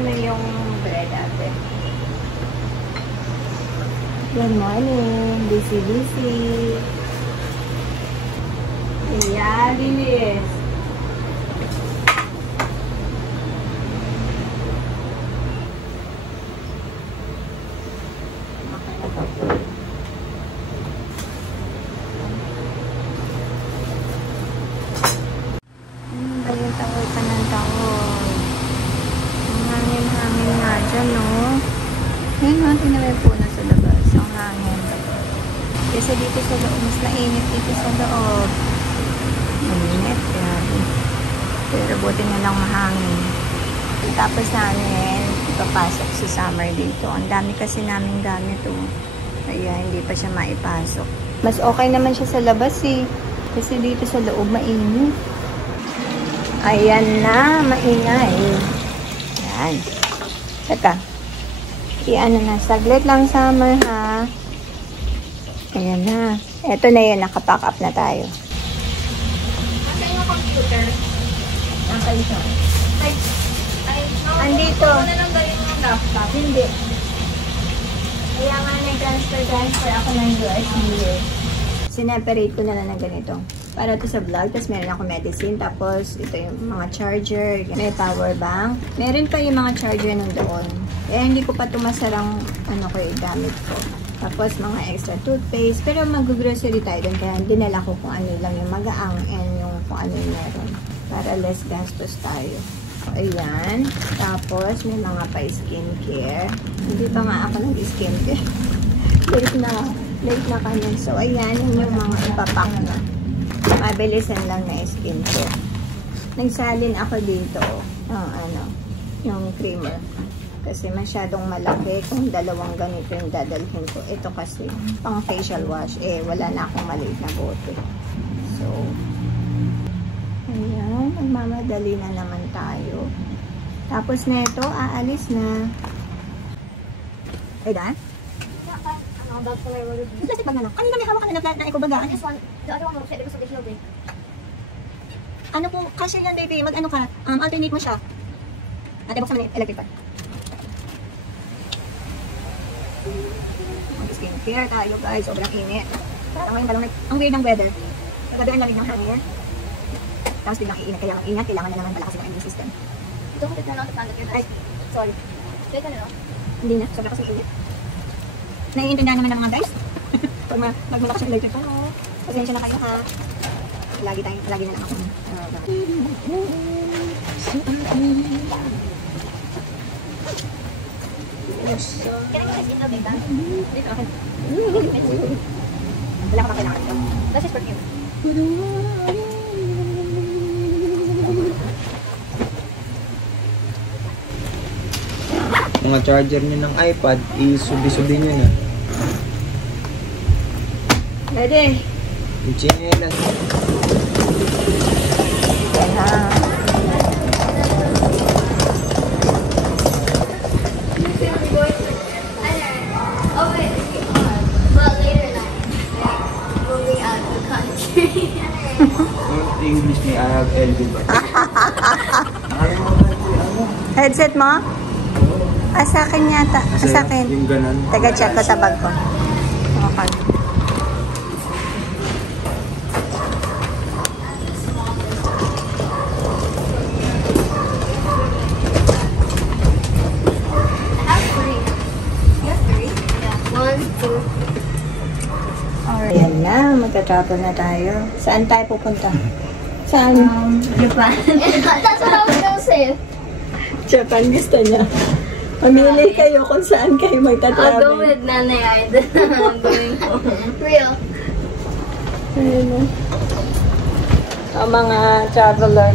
mo yung bread ate. Good morning. Busy. Yeah, bilis. Tawid ka ng tawid. Ang hangin-hangin nga dyan, no? Ngayon, no? Tinawid po na sa labas. Ang hangin. Kasi dito sa loob, mas mainit dito sa loob. Mainit, grabe. Pero buti na lang mahangin. Tapos namin, ipapasok si Summer dito. Ang dami kasi namin gamit, oh. Kaya hindi pa siya maipasok. Mas okay naman siya sa labas, eh. Kasi dito sa loob, mainit. Ayan na, maingay. Ayan. Teka. I-ano na, saglit lang, Summer, ha? Ayan na. Eto na yun, nakapack up na tayo. Nasaan yung computer? Nasaan siya? Andito. Ano lang galing yung laptop? Hindi. Kaya nga nag-transfer ako ng USB. Sineparate ko na lang ng ganito. Para to sa vlog, tapos meron ako medicine, tapos ito yung mga charger, may power bank. Meron pa yung mga charger nung doon. Eh, hindi ko pa tumasarang ano ko yung gamit ko. Tapos mga extra toothpaste, pero mag-grocery tayo doon, kaya dinala ko kung ano lang yung magaang and yung kung ano yung meron. Para less gastos tayo. So, ayan. Tapos, may mga pa-skincare. Hindi pa nga ako nag-skincare. late na kanyan. So, ayan, yun yung mga ipapack na. Mabilisan lang na skincare. Nagsalin ako dito yung creamer. Kasi masyadong malaki. Kung dalawang ganito yung dadalhin ko. Ito kasi, pang facial wash. Eh, wala na akong maliit na bote. So, ayan. Magmamadali na naman tayo. Tapos na ito, aalis na. Ay, Dan? About for my roller blade. Plastic bag na lang. Kanina may hawak ka na na eco bag. This one, the other one will fit because of the heel blade. Ano po, cashier yan baby. Mag-ano ka, alternate mo siya. Ate, buksan mo yung electric fan. Mag-skincare tayo guys. Sobrang init. Parang ngayon balong ang weird ng weather. Nagabihan na rin ng hangin. Tapos biglang iinit. Kaya ingat, kailangan na naman pala kasi ng immune system. Don't turn on the fan that you're Ay, sorry. Take ano? Hindi na, sobrang kasi init. Naiintindihan naman ng mga guys. Pag magmalakas yung electric fan, pasensya na kayo ha. Lagi na lang ako. Can I go in the big bag? Dito, okay. Wala ka pa kailangan ito. That's just perfume. Mga charger niyo ng iPad, isubi-subi niyo na. Ready? Yung chinelas. Yan na. But later night, moving out of the country. English ni I have LB ba? Headset mo? Sa akin yata. Sa akin. Yung ganun. Taga-check ko sa bag ko. Okay. I have 3. You have 3? Yeah. 1, 2. Alright. Ayan na. Magta-travel na tayo. Saan tayo pupunta? Saan? Japan. That's what I was gonna say. Japan. Gusto niya. Mamili kayo kung saan kayo I'll go magta-travel. with Nanay Aida. I'm going home. Real. Ayan na. Ang mga traveler.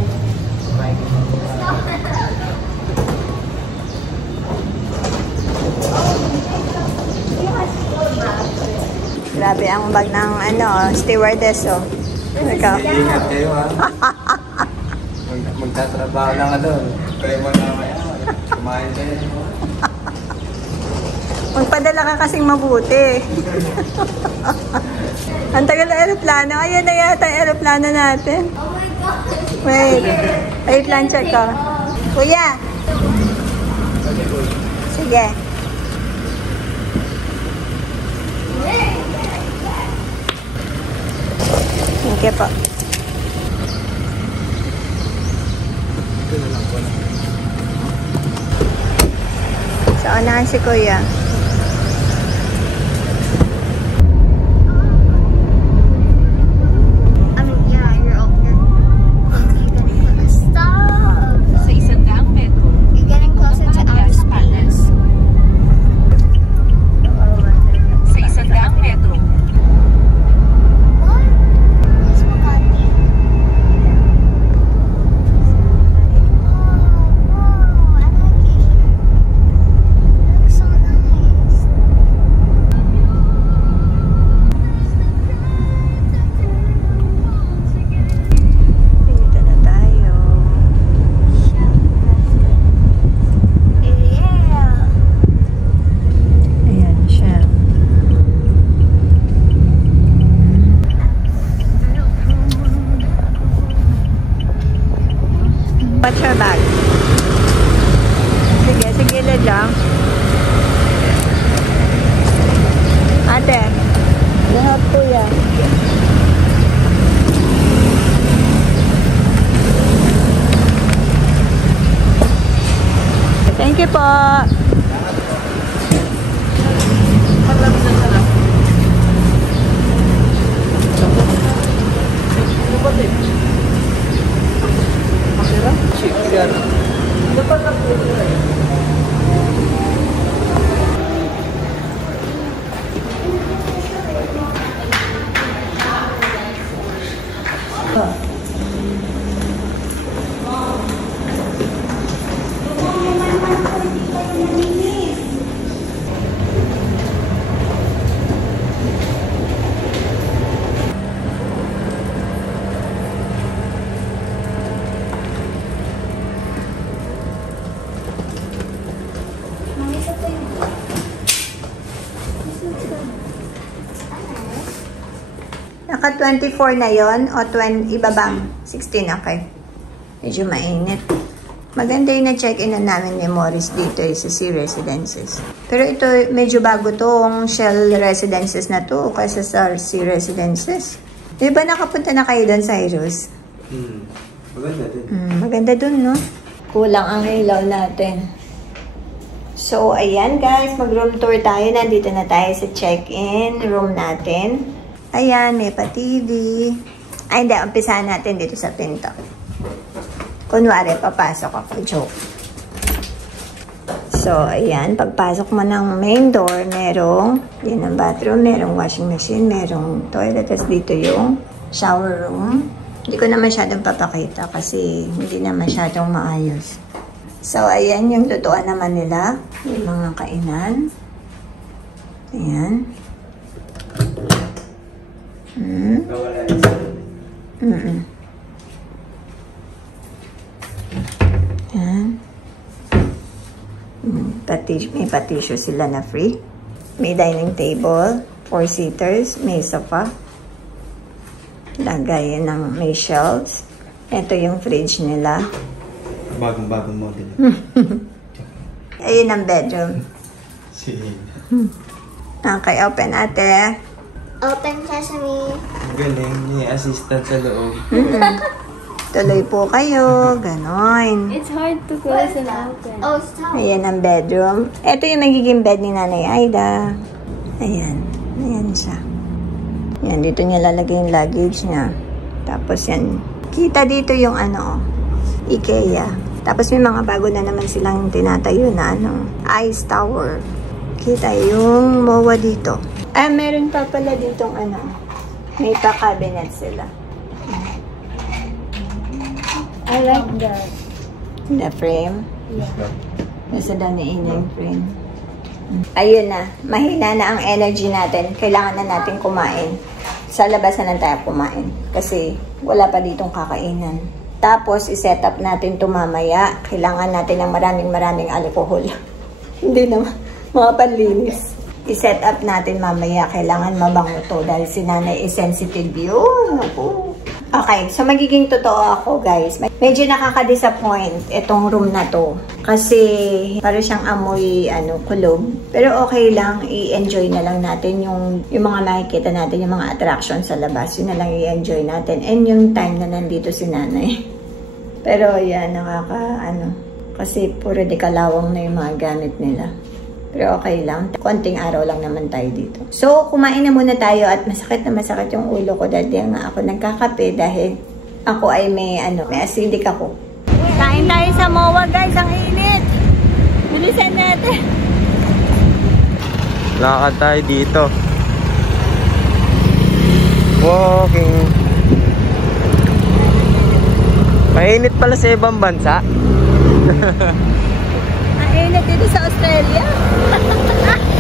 Grabe ang bag ng stewardess, oh. Ikaw. Ingat kayo ha. Magtatrabaho lang ka doon. Kaya mo na kumain kayo. Magpadala ka kasing mabuti. Ang tagal na aeroplano. Ayan na yata ang aeroplano natin. Oh my God. Wait lang, check ko. Kuya, Sige. Thank you po. Ito na lang po na. Sa unahan si Kuya. What's your bag? Sige, sige lang. Ate, lahat po yan. Thank you po. Naka 24 na yon o 20, ibabang 16, okay. Medyo mainit. Maganda yung na-check-in na namin ni Morris dito sa Sea Residences. Pero ito, medyo bago tong Shell Residences na to kaysa sa Sea Residences. Di ba nakapunta na kayo doon, Cyrus? Maganda din. Maganda dun, no? Kulang ang ilaw natin. So, ayan guys, mag-room tour tayo. Nandito na tayo sa check-in room natin. Ayan, may pa-TV. Ay, hindi. Umpisahan natin dito sa pinto. Kunwari, papasok ako. Joke. So, ayan. Pagpasok mo ng main door, merong, yun ang bathroom, merong washing machine, merong toilet. Tapos dito yung shower room. Hindi ko na masyadong papakita kasi hindi na masyadong maayos. So, ayan yung lutuan naman nila. Yung mga kainan. Ayan. Ayan. May patisyo sila na free. May dining table, 4-seaters, may sofa. Lagayan ng may shelves. Ito yung fridge nila. Bagong model. Ayun ang bedroom. Sige. Okay, open ate. Open sesame. Galing. May assistant sa loob. Tuloy po kayo. Ganon. It's hard to close and open. Oh, stop. Ayan ang bedroom. Ito yung magiging bed ni Nanay Aida. Ayan. Ayan siya. Yan, dito niya lalagay yung luggage niya. Tapos yan. Kita dito yung ano, IKEA. Tapos may mga bago na naman silang tinatayo na Ice Tower. Kita yung MOA dito. Ah, meron pa pala ditong may pa-cabinet sila. I like that. The frame. Yeah. Nasa daniin yung frame. Ayun na. Mahina na ang energy natin. Kailangan na natin kumain. Sa labas na lang tayo kumain. Kasi wala pa ditong kakainan. Tapos, iset up natin ito mamaya. Kailangan natin ng maraming alcohol. Hindi naman. Mga panlinis. I-set up natin mamaya. Kailangan mabango to dahil si Nanay is sensitive yun. Ako. Okay, so magiging totoo ako guys. Medyo nakaka-disappoint itong room na to. Kasi para siyang amoy kulog. Pero okay lang, i-enjoy na lang natin yung mga makikita natin, yung mga attraction sa labas. Yun na lang i-enjoy natin. And yung time na nandito si nanay. Pero yan, kasi puro dekalawang na yung mga gamit nila. Pero okay lang. Konting araw lang naman tayo dito. So, kumain na muna tayo at masakit na masakit yung ulo ko dahil nga ako nagkakape dahil ako ay may acidic ako. Kain tayo sa MOA guys. Ang init. Bilisan natin. Lakad tayo dito. Walking. Mainit pala sa ibang bansa. Mainit dito sa Australia.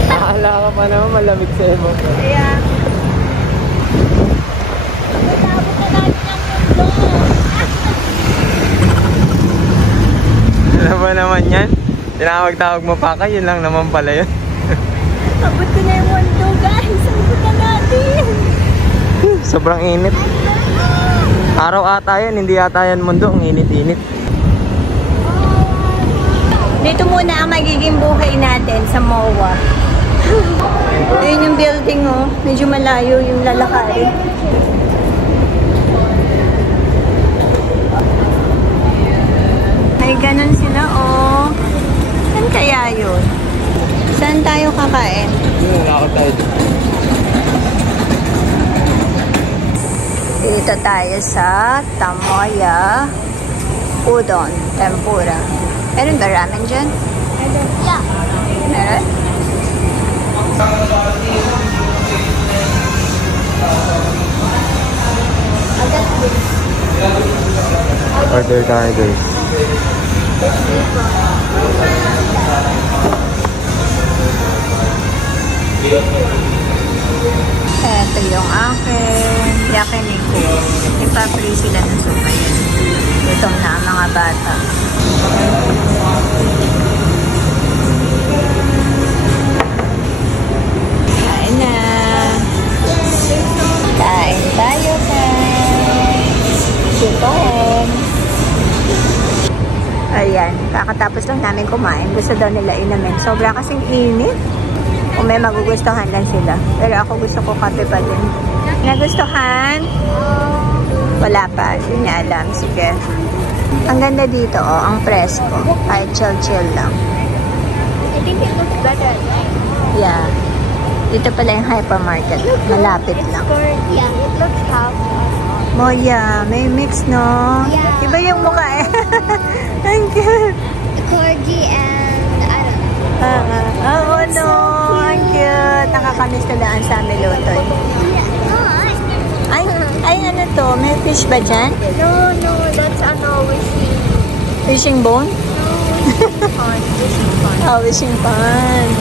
Akala ka pa naman malamig sa ibang bansa. Kaya, matapos na natin ang mundo. Ano ba naman yan? Tinawag-tawag mo pa ka, yun lang naman pala yun. Abot ko na yung mundo guys. Abot na natin. Sobrang init. Araw ata yan, hindi ata yan mundo. Ang init-init. Dito muna ang magiging buhay natin sa MOA. Ayun yung building oh. Medyo malayo yung lalakarin. Ay, ganun sila oh. Saan kaya yun? Saan tayo kakain? Yun, lakad tayo. Dito tayo sa Tamoya Udon Tempura. Meron ba ramen dyan? Yeah. Meron? Order tayo guys. Ito yung akin. Yakiniku. Ipa-free sila ng suka yan. Gutom na ang mga bata. Kain na. Kain tayo guys. Gutom. Ayan. Kakatapos lang namin kumain. Gusto daw nila inamin. Sobra kasing init. Kung may magugustuhan lang sila. Pero ako gusto ko kape pa din. Nagustuhan? Wala pa. Hindi niya alam. Sige. Ang ganda dito, oh. Ang presko. Kahit chill-chill lang. I think it looks better. Yeah. Dito pala yung hypermarket. Malapit lang. Yeah, it looks half. Moya, may mix, no? Yeah. Iba yung mukha eh. Ang cute. Corgi and I don't know. Oo, no. Ang cute. Nakakamiss na daan sa amin lutoy. Ay, ano to? May fish ba dyan? No, that's wishing. Fishing bone? Pond, wishing pond. Oh, wishing pond.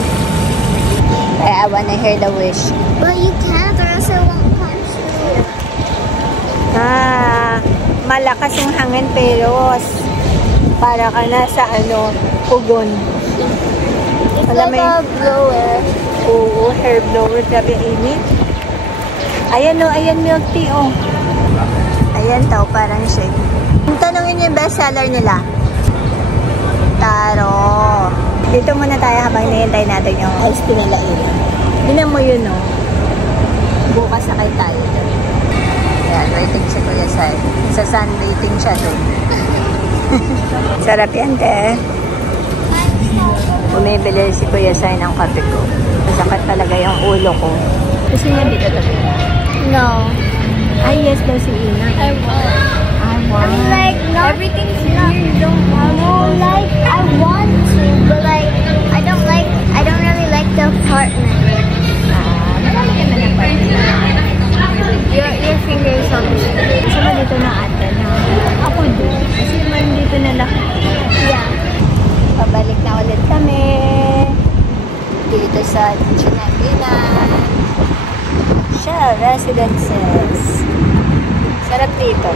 I wanna hear the wish. But you can't, or else I won't punch you. Malakas yung hangin pero para ka na sa pugon. It's Alam like a blower. Oo, hair blower. Grabe init. Ayan o, ayan milk tea o. Ayan tao, parang shake. Tanungin niyo yung bestseller nila. Taro. Dito muna tayo habang hinihintay natin yung ice tea na lain. Tignan mo yun o. Bukas sakay tayo doon. Ayan, waiting si Kuya Sai. Sa sun waiting siya doon. Sarap yan, te. Bumibili si Kuya Sai ng kape ko. Masakit talaga yung ulo ko. Gusto niya dito tabi? No. Ay, yes daw si Ina. I want. I Like, not everything's here. You don't want to. Like, I want to, but like, I don't really like the apartment. Marami naman ang partner. Your finger is on the screen. Gusto mo dito na ate na? Ako doon. Kasi naman dito na lahat. Yeah. Pabalik na ulit kami. Dito sa Chinaginan. Siya, residences. Sarap dito.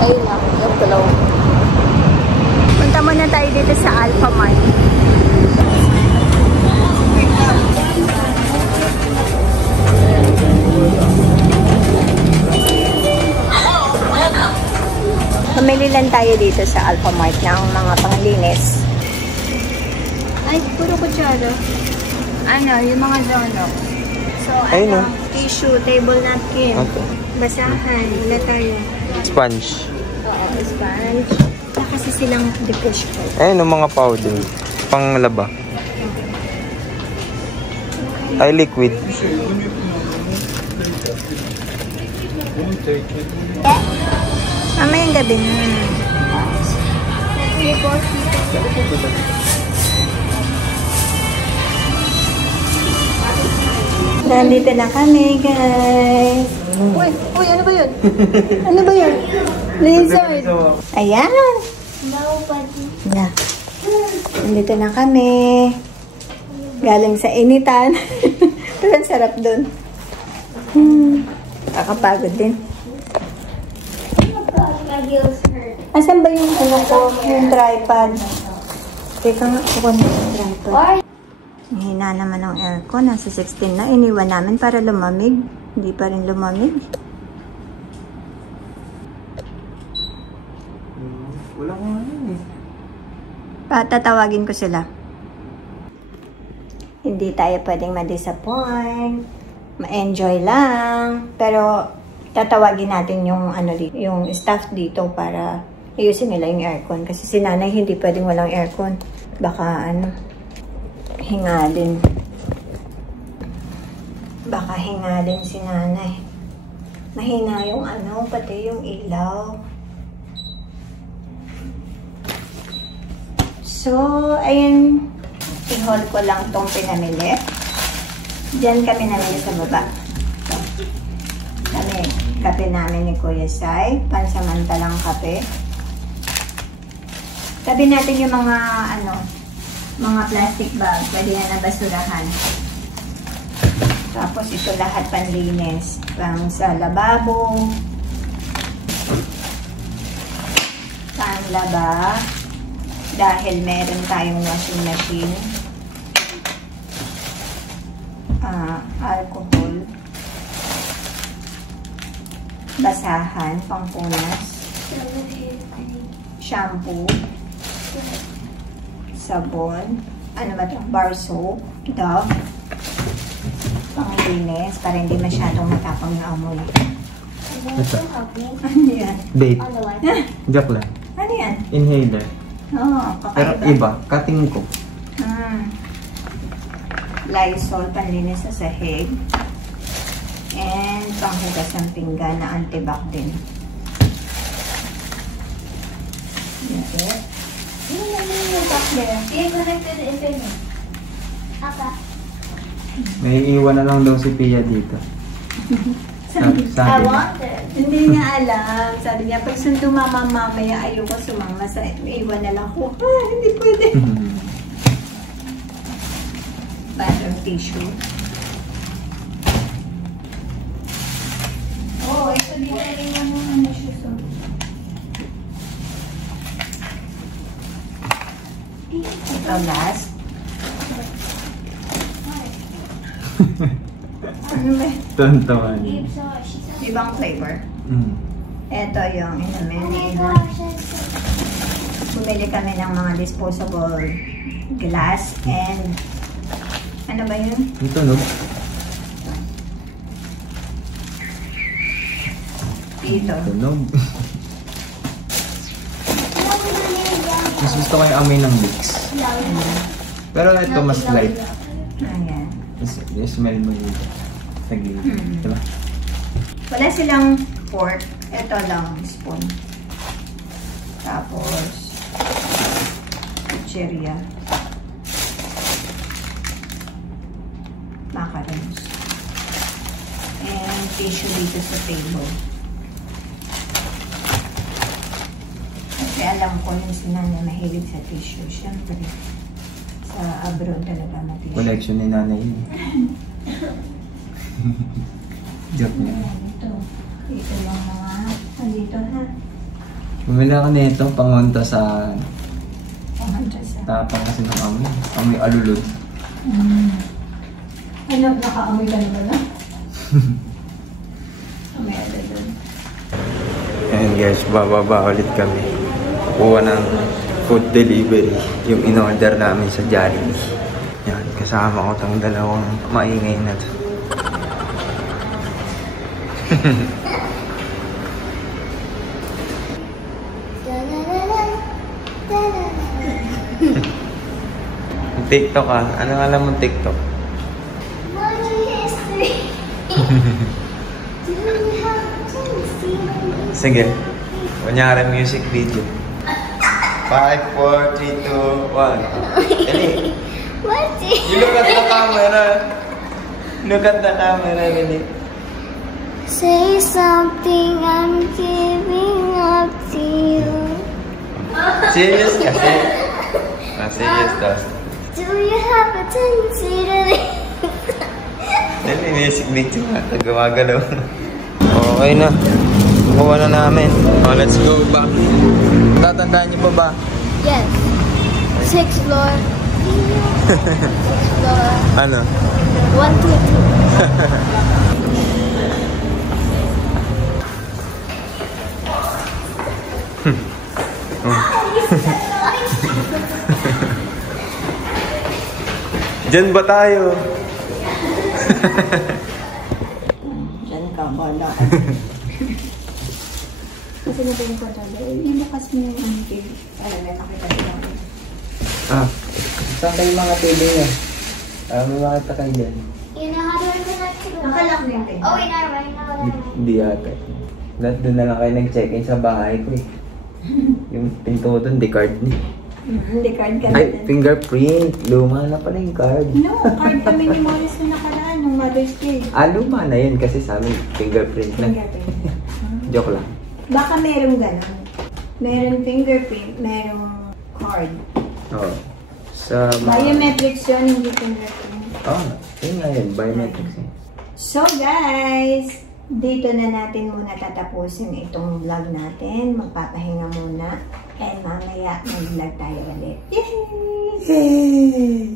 Ayun lang, yung glow. Punta muna tayo dito sa Alpha Mart. Pumili lang tayo dito sa Alphamart ng mga panglinis. Ay, puro kutsara. Ano, yung mga dono. So, Ayun, ano, tissue, table napkin, Okay. basahan, wala tayo. Sponge. Oo, sponge. Wala kasi silang dish ko. Ayun, yung mga powder. Panglaba. Ay, liquid. Mamayang gabi na. Nandito na kami, guys. Uy, ano ba yun? Ano ba yun? Lizard. Ayan. Nobody. Na. Nandito na kami. Galing sa initan. Pero ang sarap dun. Kakapagod din. My heels hurt. Asan ba yung ano ko? Yung tripod? Teka nga, kukunin yung tripod. Hina naman ang aircon. Nasa 16 na. Iniwan namin para lumamig. Hindi pa rin lumamig. Wala ko nga yun eh. Patatawagin ko sila. Hindi tayo pwedeng ma-disappoint. Ma-enjoy lang. Pero tatawagin natin yung yung staff dito para ayusin nila yung aircon. Kasi si nanay hindi pwedeng walang aircon. Baka hingalin. Baka hingalin si nanay. Mahina yung pati yung ilaw. So, ayun. I-haul ko lang tong pinamili. Diyan kami namili sa baba. Kape namin ni Kuya Sai. Pansamantalang kape. Tabi natin yung mga mga plastic bag. Pwede na nabasurahan. Tapos ito lahat panlinis. Pang sa lababo. Panlaba. Dahil meron tayong washing machine. Alcohol. Basahan. Pangpunas. Shampoo. Sabon. Ano ba ito? Bar soap. Dove. Panglinis. Para hindi masyadong matapang na amoy. Ano yan? Bait. On the Wi-Fi. Joke lang. Ano yan? Inhaler. Oo, Pero kakaiba. iba, cutting ko. Lysol, panlinis sa sahig. And panghugas ng pinggan na antibac din. That's it. Ano naman yung back there? It's connected to the internet. Apa? May iwan na lang daw si Pia dito. Sabi I niya. wanted. Hindi niya alam. Sabi niya, pag sundo mamaya, ayoko sumama sa iwan na lang ko. Hindi pwede. Bathroom tissue. Oh, ito din na rin yung shoes. Ito last. Ano ba? Tontawan. Ibang flavor. Ito yung inamin. Bumili kami ng mga disposable glass and ano ba yun? Ito, no? Dito. Tunog. Mas gusto ko yung amoy ng Vicks. Pero ito mas light. Ayan. Yung smell mo yun. Sa gilid. Diba? Wala silang fork. Ito lang, spoon. Tapos, kutseriya. Macarons. And tissue dito sa table. Kasi alam ko yung sinanay mahilig sa tissue. Siyempre, sa abroad talaga na tissue. Collection ni nanay yun. Joke niya. Ito lang mga, andito ha. Bumili ako nito, pangunta sa Pangantras ha. tapang kasi ng amoy. Amoy alulod. Ano, nakaamoy ka naman na? Amoy alulod. And guys, bababa ulit kami. Kuha ng food delivery. Yung in-order namin sa Jollibee. Yan, kasama ko tong dalawang maingay na to. TikTok ah. Ano alam mo TikTok? Sige. Kunyari music video. 5, 4, 3, 2, 1. Dali. You look at the camera. Look at the camera, Lily. Say something, I'm giving up to you. Serious kasi. Serious daw. Do you have a tendency to leave? Dali, music video nga. Gumagalaw. Okay na. Kuha na namin. Oh, let's go back. Tatandaan niyo pa ba? Yes. 6th floor. 6th floor. Ano? 1, 2, 2. Diyan ba tayo? Diyan ka, bala. Kasi na ba yung controller? Ilukas mo yung TV. Alam na, nakita sila. Ah, saan kayo mga TV niya? May makita kayo dyan. You know how to connect to the Nakalock na yung TV. Oh, wait, never mind. Hindi yata. Doon na lang kayo nag-check-in sa bahay ko eh. Yung pinto doon, di card ni. Hindi, card ka Ay, natin. fingerprint. Luma na pala yung card. No, card kami ni Morris na nakaraan, nung Mother's Day. Ah, luma na yun kasi sa amin fingerprint na. Fingerprint. Joke lang. Baka merong gano'n. Merong fingerprint, merong card. Oo. Sa Biometrics yun, hindi fingerprint. Oo, yun nga yun. Biometrics yun. So guys, dito na natin muna tatapusin itong vlog natin. Magpapahinga muna. And mamaya mag-vlog tayo ulit. Yay!